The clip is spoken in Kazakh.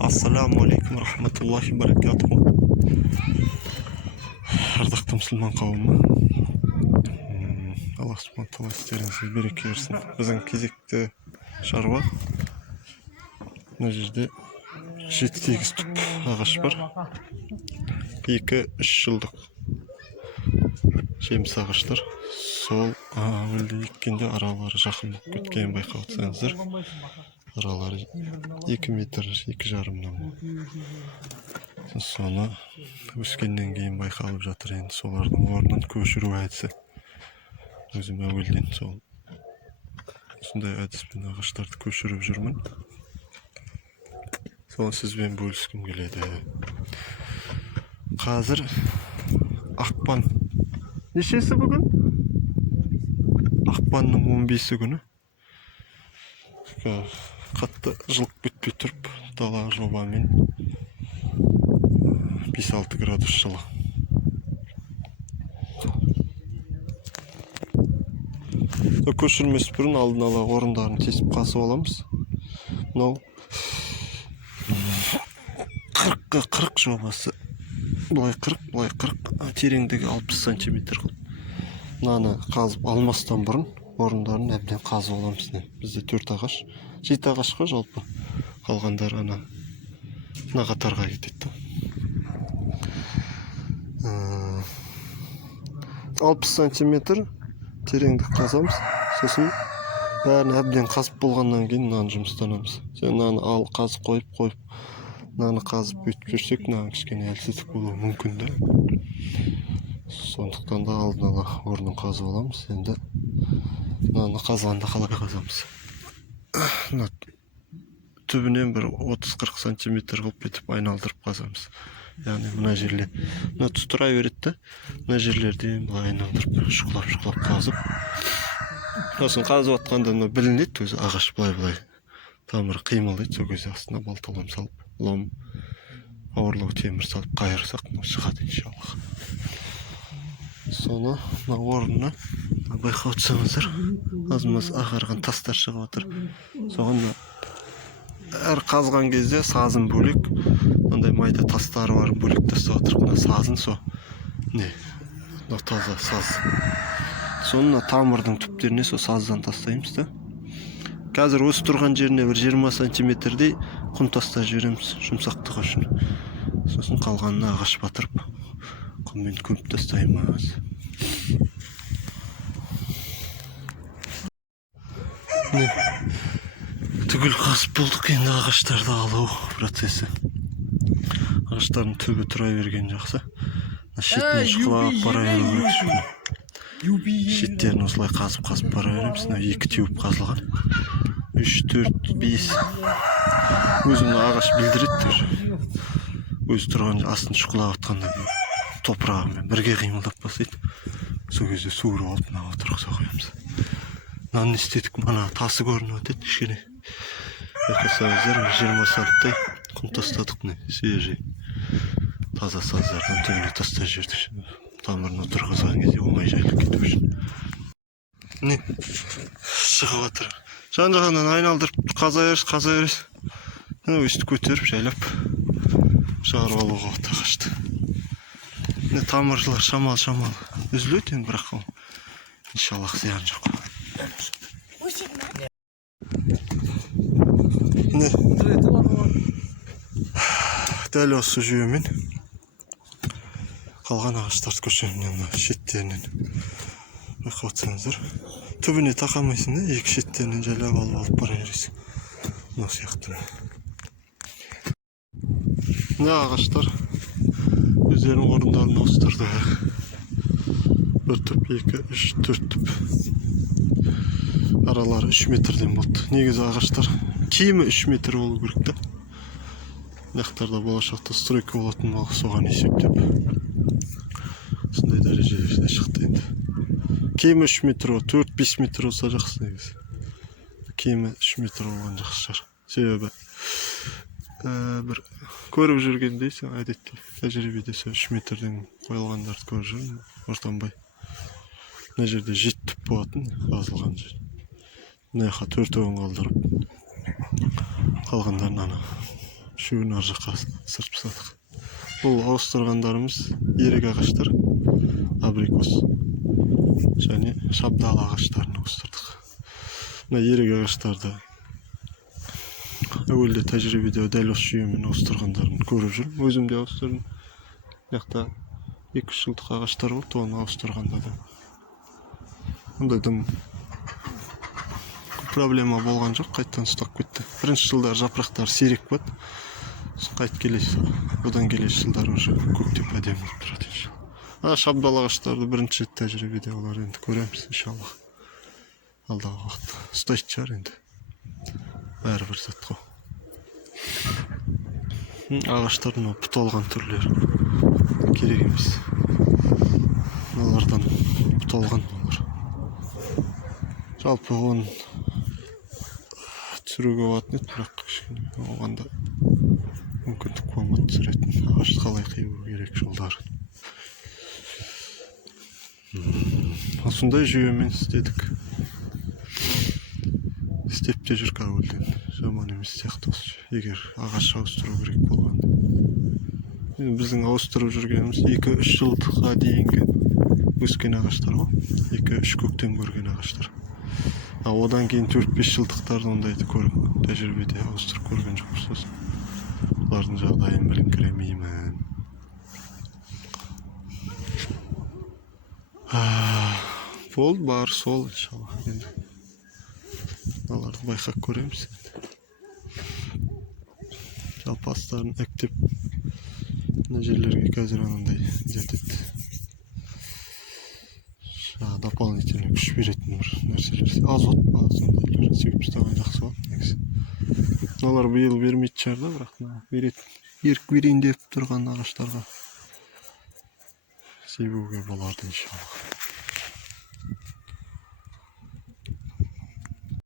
Ассаламу алейкум рахматуллахи баракатуху. Ардақты мұсылман қауымы, Аллах субхана тағала істеріңізге береке берсін. Біздің кезекті шаруа. Мына жерде 7-8 түп ағаш бар. 2-3 жылдық жеміс ағаштар. Сол өлді еккенде аралары жақын болып кеткенін байқап отырсаңыздар. Аралары 2 метр, 2,5 Соны өскеннен кейін байқалып жатыр. Енді солардың орнын көшіру әдісі. Өзім әуелден осындай әдіспен ағаштарды көшіріп жүрмін. Соны сізбен бөліскім келеді. Қазір ақпан нешесі бүгін? Ақпанның 15-і күні. Қатты жылып кетпей тұрып, дала жобамен 5-6 градус жылы. Көшірмес бұрын алдын ала орындарын тесіп қасып аламыз. Мынау 40 жобасы. Бұлай 40, бұлай 40, тереңдігі 60 сантиметр қылып. Мынаны қазып алмастан бұрын орындарын әбден қазып аламыз. Бізде 4 ағаш, 7 ағаш қой жалпы. Қалғандар ана қатарға кетеді. 60 сантиметр тереңдік қазамыз. Сосын бәрін әбден қазып болғаннан кейін мынаны жұмыстанамыз. Мынаны қазып қойып, мынаны қазып өтіп жүрсек, мынаны кішкене әлсіздік болуы мүмкін де. Сондықтан да алдын ала орнын қазып аламыз. Енді мынаны қазғанда қалай қазамыз. Түбінен бір 30-40 сантиметр қылып етіп айналдырып қазамыз. Яғни мына жерлер тұра береді. Мына жерлерден былай айналдырып, шұқылап қазып. Сосын қазып атқанда білінеді, өзі ағаш былай тамыры қимылдайды. Сол кезде астына балталам салып, лом ауырлау темір салып қайырсақ, шығады иншаллах. Соны орнына байқап отырсаңыздар, аз-маз ағарған тастар шығып отыр. Соған әр қазған кезде сазын бөлек, мындай майда тастары бар бөлек тастап отыр. Мына сазын таза саз. Соны тамырдың түптеріне саздан тастаймыз да. Қазір осы тұрған жеріне бір 20 сантиметрдей құм тастап жібереміз, жұмсақтығы үшін. Сосын қалғанына ағаш батырып, құммен көміп тастаймыз. Түгіл қазып болдық, енді ағаштарды алу процесі. Ағаштардың түбі тұра берген жақсы. Шетіне шұқылап бара береміз. Шеттерін осылай қазып бара береміз. 2 теуіп қазылған. 3, 4, 5. Өзімді ағаш білдіреді. Өзі тұрған астын шұқылап атқанда топырағымен бірге қимылдап бастайды. Сол кезде суырып алып мына тұрғыза қоямыз. Мынаны істедік, мына тасы көрініп өтеді кішкене. Байқасаңыздар 20 санттай құм тастадық, свежий. Таза саздардан түбіне тастап жібердік. Тамырына тұрғызған кезде оңай жайлы кету үшін. Шығып отыр. Жан-жағынан айналдырып қаза беріс. Өстіп көтеріп жайлап шығарып алуға ағашты. Тамыршылар шамал үзіледі, бірақ иншаллах зиян жоқ. Дәл осы жүйемен қалған ағаштарды көшіремін шеттерінен. Байқап отырсаңыздар, түбіне тақамайсың, екі шеттерінен жайлап алып бара бересің. Мына сияқты. Мына ағаштар өздерінің орындарын ауыстырды. 1 түп, 2, 3, 4 түп. Аралары 3 метрден болды. Негізі ағаштар кемі 3 метр болу керек. Нақтарда болашақта стройка болатын соған есептеп. Сондай дәрежеде шықты енді. Кемі 3 метр, 4-5 метр болса жақсы негізі. Кемі 3 метр болған жақсы шығар. Себебі бір көріп жүргендейсің, әдетте тәжірибеде 3 метрден қойылғандарды көріп жүрмін, ортанбай. Мына жерде 7 түп болатын қазылған жер. Мына жаққа 4 оң қалдырып, қалғандарын Шүүн ар жаққа сырып тастадық. Бұл ауыстырғандарымыз ерек ағаштар, абрикос және шабдалы ағаштарын ауыстырдық. Мына ерек ағаштарды әуелде тәжірибеде дәл осы жүйемен ауыстырғандарын көріп жүрмін. Өзім де ауыстырдым. Яқта 2-3 жылдық ағаштар болды, оны ауыстырғанда да ондайдың проблема болған жоқ, қайттан ұстап кетті. Бірінші жылдар жапырақтары сирек болады, қайт келесі, одан келесі жылдар уже көктеп әдемі болып тұрады иншалла. Шабдалы ағаштарды бірінші тәжірибеде олар енді көреміз иншалла. Алдағы уақытта ұстайтын шығар енді. Бәрібір зат қой. Ағаштардың бұталған түрлері керек емес. Мыналардан бұталған олар. Жалпы оны түсіруге болатын еді, бірақ кішкене оғанда мүмкіндік болмады түсіретін. Ағашты қалай қию керек жолдары. Осындай жүйемен істедік. Істеп те жүрк әуелден. Жаман емес сияқты осы. Егер ағаш ауыстыру керек болғанда. Біздің ауыстырып жүргеніміз 2-3 жылдыққа дейінгі өскен ағаштар ғой. 2-3 көктем көрген ағаштар. Одан кейін 4-5 жылдықтарды ондайды тәжірибеде ауыстырып көрген жоқпыз сосын. Олардың жағдайын біліңкіремеймін. Бол бар сол иншалла. Оларды байқап көреміз. Жалпы астарын әктеп мына жерлерге қазір анандай жетеді. Дополнительный күш беретін бір нәрселер. Азот па, сондайлар себеп ұстаған жақсы болады негізі. Олар биыл бермейді шығар да, бірақ береді. Ерік берейін деп тұрған ағаштарға себуге болады иншалла.